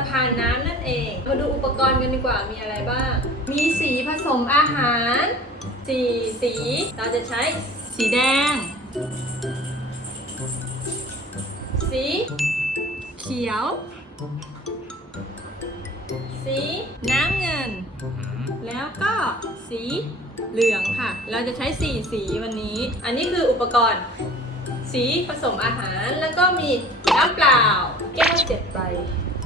ะพานน้ำนั่นเอง มาดูอุปกรณ์กันดีกว่ามีอะไรบ้าง มีสีผสมอาหารสีสี เราจะใช้สีแดง สีเขียว สีน้ำเงิน แล้วก็สีเหลืองค่ะ เราจะใช้สีสีวันนี้ อันนี้คืออุปกรณ์ สีผสมอาหารแล้วก็มีน้ำเปล่า แก้วเจ็ดใบ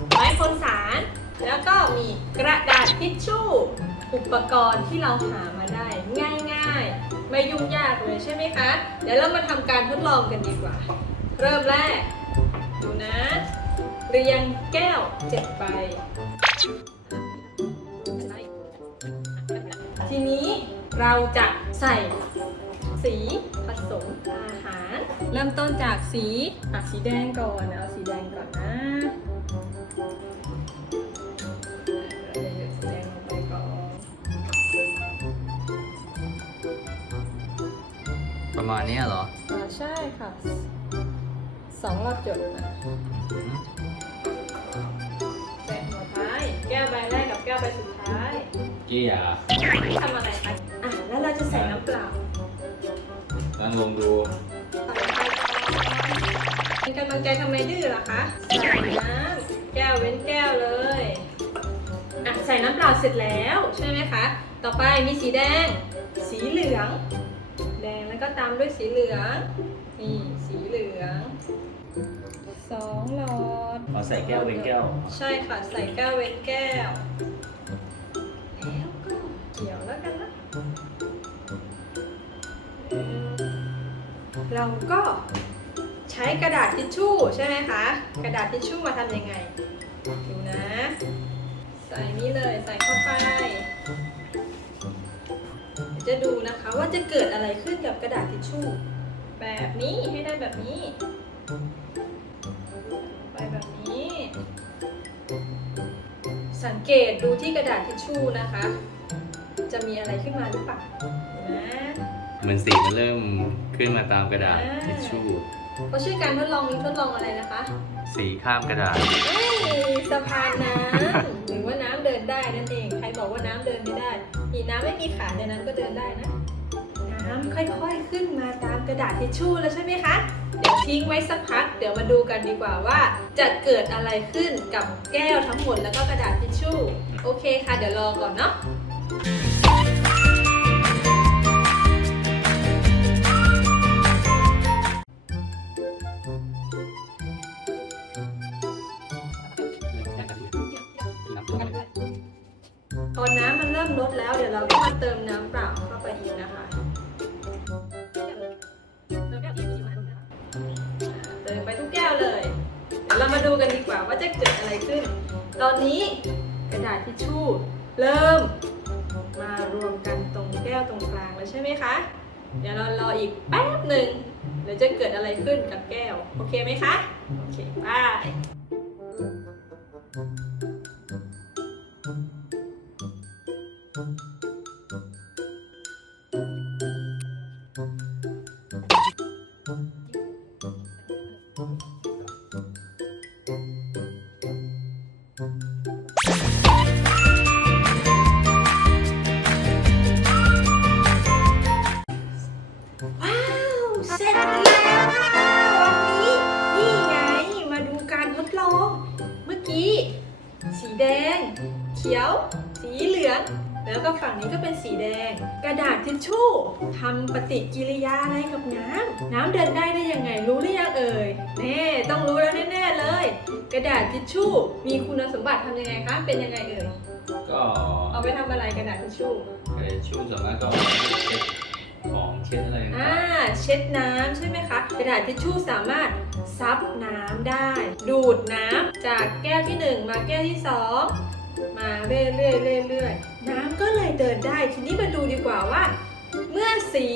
ไม้คนสาร แล้วก็มีกระดาษทิชชู่ อุปกรณ์ที่เราหามาได้ง่ายๆ ไม่ยุ่งยากเลยใช่ไหมคะ เดี๋ยวเรามาทำการทดลองกันดีกว่า เริ่มแรก ดูนะ เรียงแก้วเจ็ดใบทีนี้เราจะใส่สีผสมอาหาร เริ่มต้นจากสีอะสีแดงก่อนเอาสีแดงก่อนนะ ประมาณเนี้ยเหรออ่าใช่ค่ะ สองรอบหยดนะแปะหัวท้าย แก้วใบแรกกับแก้วใบสุดท้ายเกียร์ทำอะไรคะอะแล้วเราจะใส่น้ำเปล่านั่งลงดู เป็นกำลังใจทำไมดื้อล่ะคะใส่น้ำแก้วเว้นแก้วเลยอะใส่น้ำเปล่าเสร็จแล้วใช่ไหมคะ ต่อไปมีสีแดง สีเหลืองแดงแล้ว ก็ตามด้วยสีเหลือง นี่สีเหลืองสองหลอดมาใส่แก้วเป็นแก้ว ใช่ค่ะ ใส่แก้วเว้นแก้ว แล้วก็เกี่ยวแล้วกันนะเอ่อเราก็ใช้กระดาษทิชชู่ใช่ไหมคะ กระดาษทิชชู่มาทำยังไง ดูนะ ใส่นี่เลยใส่เข้าไปเดี๋ยว จะดูนะคะว่าจะเกิดอะไรขึ้นกับกระดาษทิชชู่ แบบนี้ให้ได้แบบนี้ ไปแบบนี้ สังเกตดูที่กระดาษทิชชู่นะคะ จะมีอะไรขึ้นมาหรือเปล่าเห็นไหมมันสีมันเริ่มขึ้นมาตามกระดาษอ่าทิชชู่เขาชื่อการทดลองนี้ทดลองอะไรนะคะ สีข้ามกระดาษเอ้ยสะพานน้ำหรือว่าน้ำเดินได้นั่นเอง ใครบอกว่าน้ำเดินไม่ได้อี น้ำไม่มีขาในนั้นก็เดินได้นะ น้ำค่อยๆขึ้นมาตามกระดาษทิชชู่แล้วใช่ไหมคะ เดี๋ยวทิ้งไว้สักพัก เดี๋ยวมาดูกันดีกว่าว่า จะเกิดอะไรขึ้นกับแก้วทั้งหมดแล้วก็กระดาษทิชชู่ โอเคค่ะ เดี๋ยวรอก่อนเนาะ น้ำมันเริ่มลดแล้วเดี๋ยวเราก็มาเติมน้ำเปล่าเข้าไปอีกนะคะเติมไปทุกแก้วเลย เดี๋ยวเรามาดูกันดีกว่าว่าจะเกิดอะไรขึ้น ตอนนี้กระดาษทิชชู่เริ่มมารวมกันตรงแก้วตรงกลางแล้วใช่ไหมคะ เดี๋ยวเรารออีกแป๊บหนึ่งเดี๋ยวจะเกิดอะไรขึ้นกับแก้ว โอเคไหมคะ โอเคบาย ว้าว เสร็จแล้ววันนี้นี่ไง มาดูการทดลอง เมื่อกี้ สีแดง เขียว สีเหลือง แล้วก็ฝั่งนี้ก็เป็นสีแดง กระดาษทิชชู่ทำปฏิกิริยาอะไรกับน้ำน้ำเดินได้ได้ยังไงรู้หรือยังเอ่ยแน่ต้องรู้แล้วแน่ๆเลย กระดาษทิชชู่ มีคุณสมบัติทำยังไงคะเป็นยังไงเอ่ยก็เอาไปทำอะไรกระดาษทิชชู่กระดาษทิชชู่ส่วนมากก็เช็ดของเช็ดอะไรอ่าเช็ดน้ำใช่ไหมคะกระดาษทิชชู่สามารถซับน้ำได้ ดูดน้ำจากแก้วที่ 1 มาแก้วที่ 2 มาเรื่อยๆเรื่อยๆ น้ำก็เลยเดินได้ ทีนี้มาดูดีกว่าว่า เมื่อสี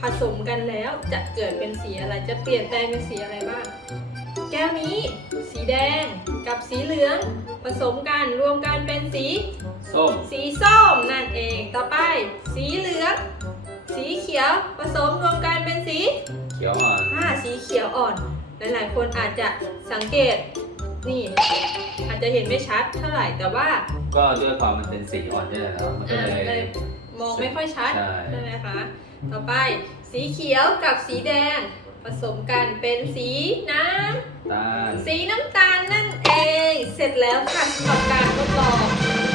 ผสมกันแล้วจะเกิดเป็นสีอะไร จะเปลี่ยนแปลงเป็นสีอะไรบ้าง แก้วนี้ สีแดงกับสีเหลือง ผสมกันรวมกันเป็นสี ส้ม สีส้มนั่นเอง ต่อไป สีเหลือง สีเขียว ผสมรวมกันเป็นสี เขียวอ่อน อ่าสีเขียวอ่อน หลายๆ คนอาจจะสังเกต นี่ อาจจะเห็นไม่ชัดเท่าไหร่แต่ว่าก็ด้วยความมันเป็นสีอ่อนด้วยแล้วมันก็อ่าเลยเลยมองไม่ค่อยชัดใช่ ใช่ไหมคะ ต่อไปสีเขียวกับสีแดง ผสมกันเป็นสีน้ำตาลสีน้ำตาลนั่นเอง เสร็จแล้วค่ะสำหรับการทดลอง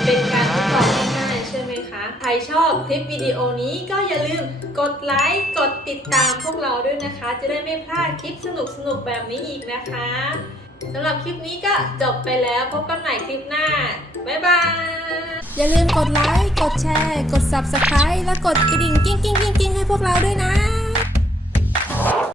เป็นการทดลองง่ายๆใช่ไหมคะ ใครชอบคลิปวิดีโอนี้ก็อย่าลืมกดไลค์กดติดตามพวกเราด้วยนะคะ จะได้ไม่พลาดคลิปสนุกๆแบบนี้อีกนะคะ สำหรับคลิปนี้ก็จบไปแล้วพบกันใหม่คลิปหน้า บ๊ายบาย อย่าลืมกดไลค์ กดแชร์ กด Subscribe และกดกระดิ่งกิ้งกิ้งกิ้งกิ้งให้พวกเราด้วยนะ